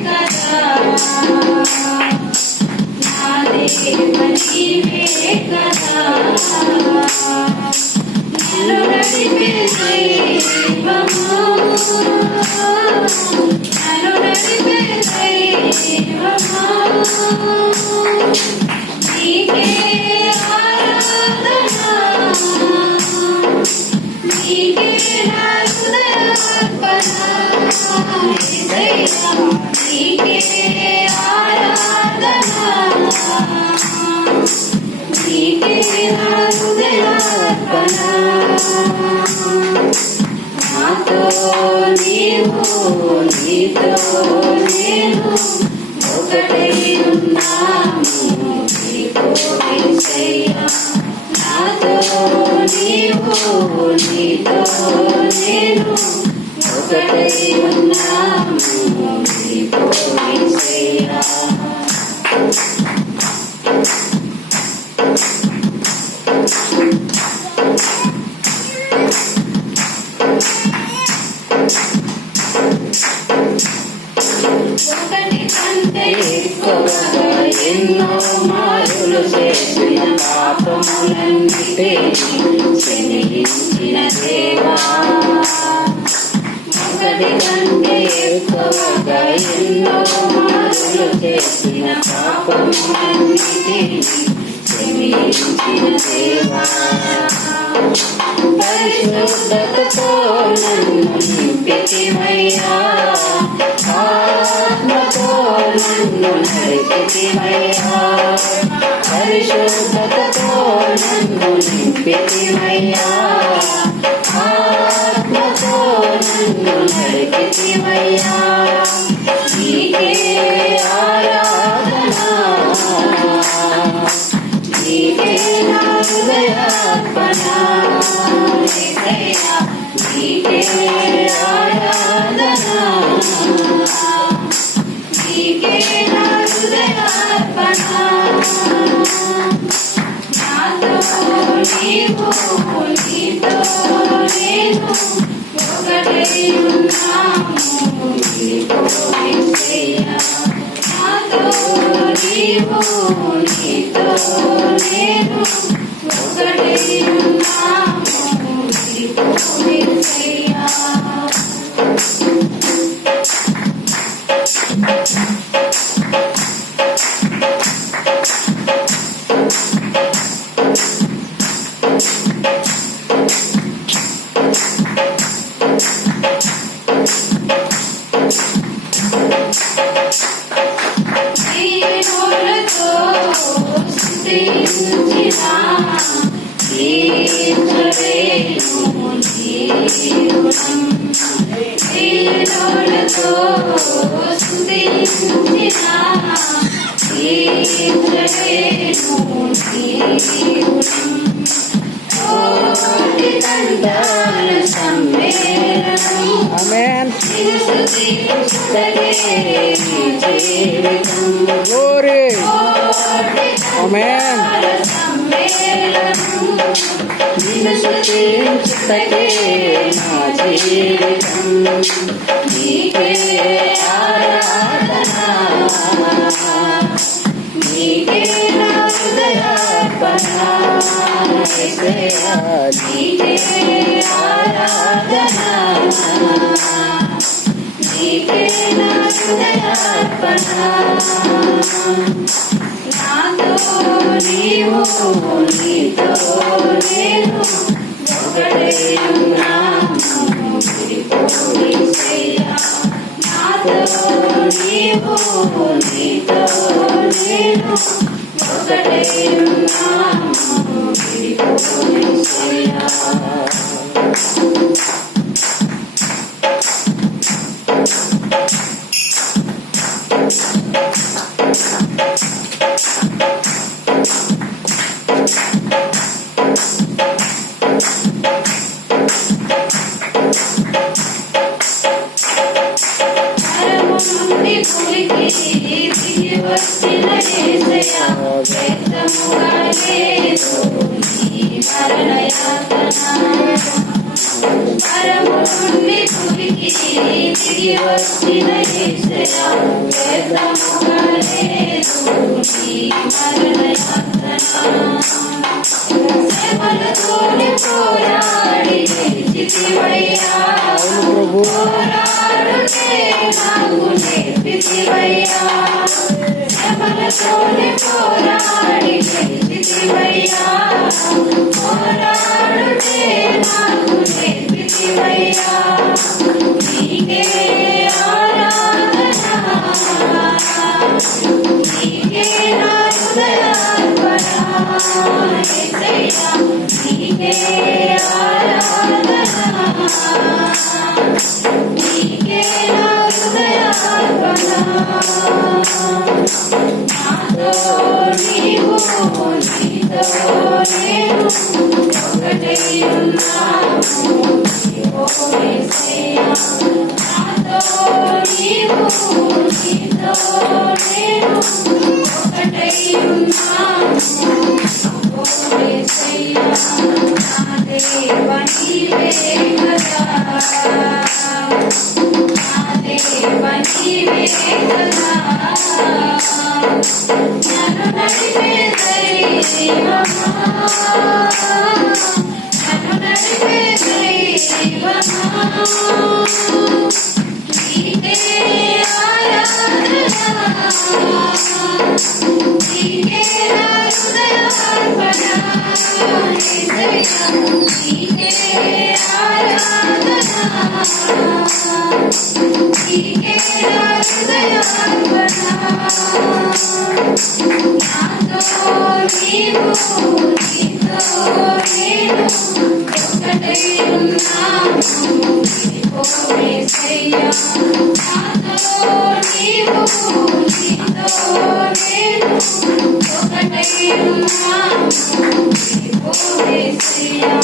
కదా నా దేవ నీవే కదా నన్ను నడిపే దైవము నన్ను నడిపే దైవము నీకే ఆరాధన నీకే నా హృదయార్పణ యేసయ్యా నీకే ఆరాధన నీకే నా హృదయార్పణ నాతో నీవు నీతో నేను ఒకటై ఉన్నాము నీతో యేసయ్యా నాతో నీవు నీతో నేను ఒకటై ఉన్నాము నీతో యేసయ్యా ఒకటి కంటే ఎక్కువగా ఎన్నో మారులు చేసిన పాపములన్నిటినీ క్షమించిన దేవా ఒకటి కంటే ఎక్కువగా ఎన్నో మారులు చేసిన పాపములన్నిటినీ క్షమించిన దేవా పరిశుద్ధతతో నన్ను నింపితివయ్యా ఆత్మతో నన్ను నడిపితివయ్యా పరిశుద్ధతతో నన్ను నింపితివయ్యా ఆత్మతో నన్ను నడిపితివయ్యా నీకే ఆరాధన నీకే నా హృదయార్పణ యేసయ్యా నీకే ఆరాధన నీకే నా హృదయార్పణ నాతో నీవు నీతో నేను ఒకటై ఉన్నాము నీతో యేసయ్యా నాతో నీవు నీతో నేను ఒకటై ఉన్నాము నీతో యేసయ్యా దీనులతో స్తుతించిన కీర్తనేను నీరుణం దీనులతో స్తుతించిన కీర్తనేను నీరుణం కోటి దండాల సమ్మేళనం Amen. Glory. Amen. నిన్ను స్తుతించుటకే నా జీవితం నీకే ఆరాధన నీకే నా హృదయార్పణ యేసయ్యా నీకే ఆరాధన నీకే నా హృదయార్పణ నాతో నీవు నీతో నేను ఒకటై ఉన్నాము నీతో యేసయ్యా నాతో నీవు నీతో నేను ఒకటై ఉన్నాము నీతో యేసయ్యా వచ్చిన యేసయ్యా వ్యక్తముగా లేదు నీ మరణయాతన పరము నుండి భూమికి దిగి వచ్చిన యేసయ్యా, వ్యర్థముగా లేదు నీ మరణ యాత్ర. శ్రమలతోనే పోరాడి గెలిచితివయ్యా, పోరాడుటే నాకు నేర్పితివయ్యా. శ్రమలతోనే పోరాడి గెలిచితివయ్యా, పోరాడుటే నాకు నేర్పితివయ్యా. నీకే ఆరాధన, నీకే నా హృదయార్పణ. యేసయ్యా, నీకే ఆరాధన, నీకే నా హృదయార్పణ. నాతో నీవు, నీతో నేను ఒకటై ఉన్నాము. ఓ యేసయ్యా, నాతో నీవు, నీతో నేను ఒకటై ఉన్నాము. ఓ యేసయ్యా, నా దేవా నీవే కదా, నా దేవా నీవే కదా. నన్ను నడిపే దైవమా, నన్ను నడిపే దైవమా. నీకే ఆరాధన, నీకే నా హృదయార్పణ. యేసయ్యా, నీకే ఆరాధన, నీకే నా హృదయార్పణ. నాతో నీవు, నీతో నేను ఒకటై ఉన్నాము. ఓ యేసయ్యా, నాతో నీవు, నీతో నేను ఒకటై ఉన్నాము. ఓ యేసయ్యా.